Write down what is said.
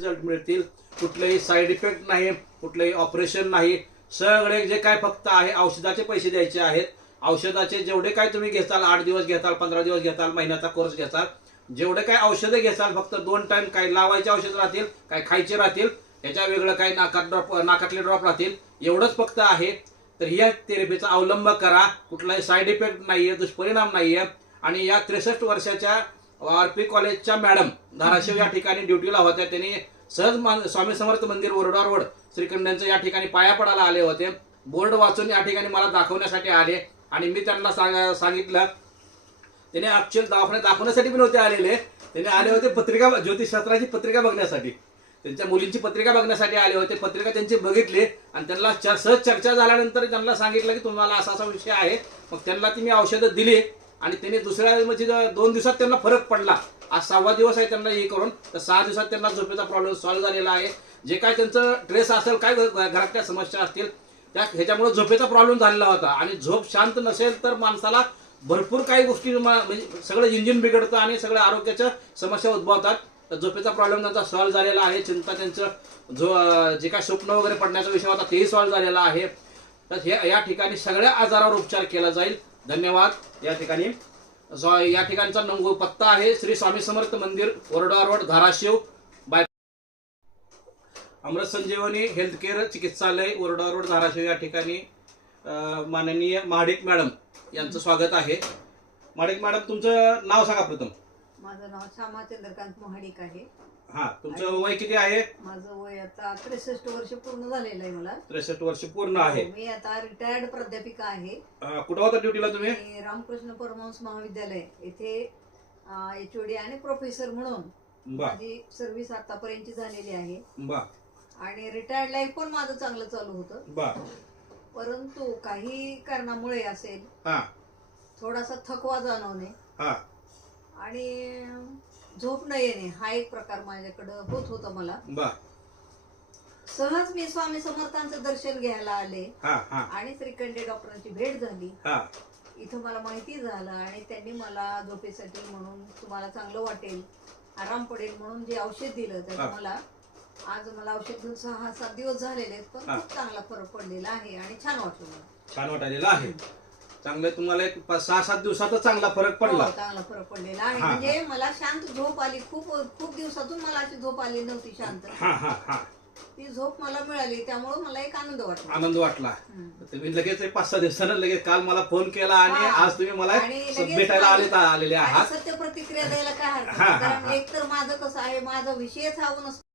Result मिळतील. कुठलेही side effect नाही कुठलंही ऑपरेशन नाही. सगळे जे काय फक्त आहे औषधाचे पैसे द्यायचे आहेत. औषधाचे जेवढे काय तुम्ही घेताल आठ दिवस घेताल पंधरा दिवस घेताल महिन्याचा कोर्स घेताल जेवढे काय औषधे घेताल फक्त दोन टाइम काय लावायचे औषध राहतील काय खायचे राहतील याच्या वेगळं काही नाकात ड्रॉप नाकातले ड्रॉप राहतील एवढंच फक्त आहे. तर या थेरपीचा अवलंब करा. कुठलाही साईड इफेक्ट नाहीये दुष्परिणाम नाहीये. आणि या त्रेसष्ट वर्षाच्या आर पी कॉलेजच्या मॅडम धाराशिव या ठिकाणी ड्युटीला होत्या. त्यांनी सहज स्वामी समर्थ मंदिर वरोडा रोड श्रीखंडांचं या ठिकाणी पाया पडायला आले होते. बोर्ड वाचून या ठिकाणी मला दाखवण्यासाठी आले आणि मी त्यांना सांग सांगितलं. त्याने ऍक्च्युअल दवाखान्यात दाखवण्यासाठी पण होते आलेले. त्याने आले होते पत्रिका ज्योतिषशास्त्राची पत्रिका बघण्यासाठी. त्यांच्या मुलींची पत्रिका बघण्यासाठी आले होते. पत्रिका त्यांची बघितली आणि त्यांना च- सहज चर्चा झाल्यानंतर त्यांना सांगितलं की तुम्हाला असा असा विषय आहे. मग त्यांना ती मी औषधं दिली. आणि त्यांनी दुसऱ्या म्हणजे दोन दिवसात त्यांना फरक पडला. आज सहावा दिवस आहे त्यांना हे करून. तर सहा दिवसात त्यांना झोपेचा प्रॉब्लेम सॉल्व्ह झालेला आहे. जे काय त्यांचं ट्रेस असेल काय घ- घरातल्या समस्या असतील त्या ह्याच्यामुळे झोपेचा प्रॉब्लेम झालेला होता. आणि झोप शांत नसेल तर माणसाला भरपूर काही गोष्टी म- म्हणजे सगळं इंजिन बिघडतं आणि सगळ्या आरोग्याच्या समस्या उद्भवतात. तर झोपेचा प्रॉब्लेम त्यांचा सॉल्व्ह झालेला आहे. चिंता त्यांचं जो जे काय स्वप्न वगैरे पडण्याचा विषय होता तेही सॉल्व्ह झालेला आहे. तर हे या ठिकाणी सगळ्या आजारावर उपचार केला जाईल. धन्यवाद. या ठिकाणी. या ठिकाणचा नंगो पत्ता आहे. श्री स्वामी समर्थ मंदिर Orada road Dharashiv. By Amrut Sanjivani health care चिकित्सालय ओरडा रोड धाराशिव या ठिकाणी. माननीय महाडिक मॅडम यांचं स्वागत आहे. महाडिक मॅडम तुमचं नाव सांगा प्रथम. माझं नाव श्यामा चंद्रकांत महाडिक आहे. हा तुमचं वय किती आहे? माझं वय आता त्रेसष्ट वर्ष पूर्ण झालेलं आहे मला. त्रेसष्ट वर्ष पूर्ण आहे. मी आता रिटायर्ड प्राध्यापिका आहे. अं, कुठं होता ड्युटीला तुम्ही? रामकृष्ण परमहंस महाविद्यालय. येथे एच ओ डी आणि प्रोफेसर म्हणून बा. माझी सर्व्हिस आतापर्यंतची झालेली आहे. बा. आणि रिटायर्ड लाईफ पण माझं चांगलं चालू होतं. बा. परंतु काही कारणामुळे असेल हा. थोडासा थकवा जाणवणे. हा. आणि झोप न येणे हा एक प्रकार माझ्याकडं होत होता मला. बा सहज मी स्वामी समर्थांचं दर्शन घ्यायला आले हा हा. आणि श्रीकंडे डॉक्टरांची भेट झाली. हा. इथं मला माहिती झालं आणि त्यांनी मला झोपेसाठी म्हणून तुम्हाला चांगलं वाटेल आराम पडेल म्हणून जे औषध दिलं त्याचं हा. मला आज मला औषध घेऊन सहा सात दिवस झालेले आहेत पण हा. खूप चांगला फरक पडलेला आहे आणि छान वाटलं मला. छान वाटायला आहे. चांगलं तुम्हाला एक पाच- सहा सात दिवसातच चांगला फरक पडला हो, चांगला फरक पडलेला आहे हा, हा. म्हणजे मला शांत झोप आली खूप खूप दिवसातून मला अशी झोप आली नव्हती शांत हा हा हा ती झोप मला मिळाली त्यामुळे मला एक आनंद वाटला आनंद वाटला हम्म. तुम्ही लगेच एक पाच सहा दिवसानं लगेच काल मला फोन केला आणि हा. आज तुम्ही मला आणि लगेच भेटायला आले माझं- आलेले आणि आहात सत्य प्रतिक्रिया द्यायला काय हरकत हा. हा, हा. एक तर माझं कसं आहे माझा विषयच हा नसतो